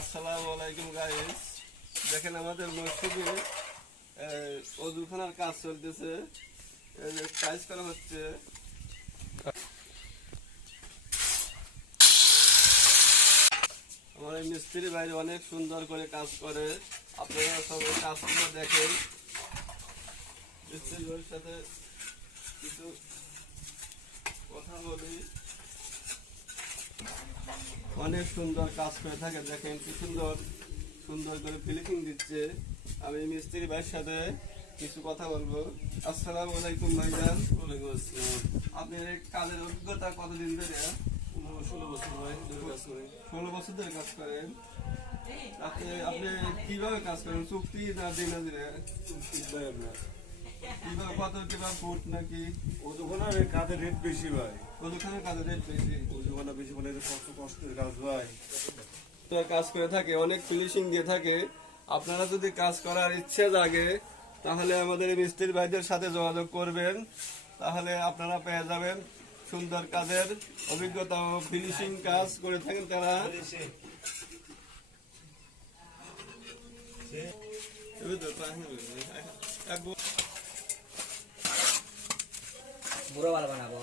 আসসালামু আলাইকুম গাইস দেখেন আমাদের মসজিদে অজুখানার কাজ চলতেছে। কাজ করা হচ্ছে। আমার এই মিস্ত্রি বাইরে অনেক সুন্দর করে কাজ করে। আপনারা সবাই কাজগুলো দেখেন। মিস্ত্রি ভাইয়ের সাথে কিছু কথা বলি। অনেক সুন্দর কাজ করে থাকে। দেখেন কি সুন্দর সুন্দর করে ফিলিপিং দিচ্ছে। আমি মিস্ত্রি ভাইয়ের সাথে কিছু কথা বলব। আসসালামু আলাইকুম ভাইজান। ওয়ালাইকুম আসসালাম। আপনার কাজের অভিজ্ঞতা কতদিন ধরে? ষোলো বছর ষোলো বছর ধরে কাজ করেন। আপনি আপনি কীভাবে কাজ করেন? চুক্তি না দিনে আপনার কীভাবে কত কীভাবে ফুট নাকি? ও যখন কাজের রেট বেশি ভাই রেট বেশি বেশি মানে কষ্ট কষ্টের কাজ ভাই তো কাজ করে থাকে অনেক ফিনিশিং দিয়ে থাকে। আপনারা যদি কাজ করার ইচ্ছে জাগে তাহলে আমাদের মিস্ত্রি ভাইদের সাথে যোগাযোগ করবেন। তাহলে আপনারা পেয়ে যাবেন সুন্দর কাজের অভিজ্ঞতা ও ফিনিশিং কাজ করে থাকেন তারা। বুড়ো ভালো বানাবো।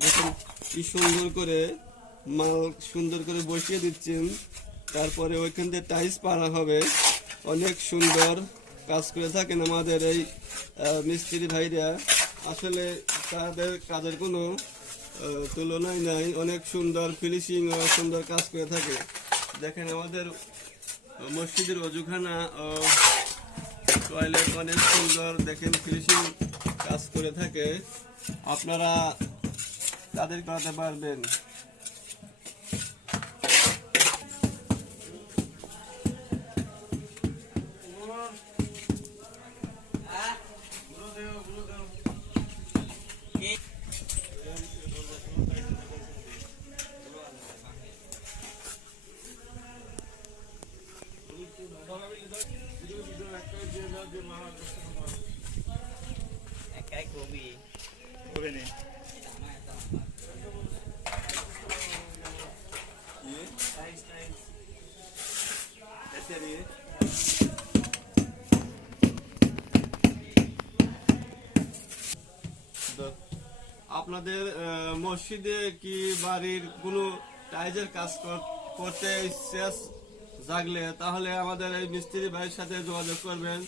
দেখুন কি সুন্দর করে মাল সুন্দর করে বসিয়ে দিচ্ছেন। তারপরে ওইখান থেকে টাইলস পাড়া হবে। অনেক সুন্দর কাজ করে থাকেন আমাদের এই মিস্ত্রি ভাইরা। আসলে তাদের কাজের কোনো আহ, তুলনাই নাই। অনেক সুন্দর ফিনিশিং সুন্দর কাজ করে থাকে। দেখেন আমাদের মসজিদের অজুখানা টয়লেট অনেক সুন্দর দেখেন ফিনিশিং কাজ করে থাকে। আপনারা তাদের করাতে পারবেন। আপনাদের মসজিদে কি বাড়ির কোনো টাইজের কাজ কর- করতে শেষ জাগলে তাহলে আমাদের এই মিস্ত্রি ভাইয়ের সাথে যোগাযোগ করবেন।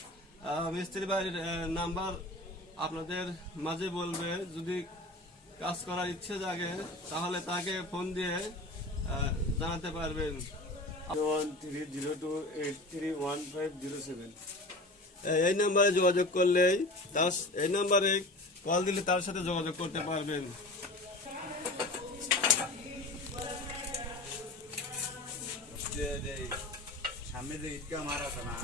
মিস্ত্রি ভাইয়ের নাম্বার আপনাদের মাঝে বলবে। যদি কাজ করার ইচ্ছে জাগে তাহলে তাকে ফোন দিয়ে জানাতে পারবেন। One three zero two eight three one five zero seven. এই- এই নাম্বারে যোগাযোগ করলেই তার এই নাম্বারে কল দিলে তার সাথে যোগাযোগ করতে পারবেন। সামনে যে ঈদগাহ মারা আছে না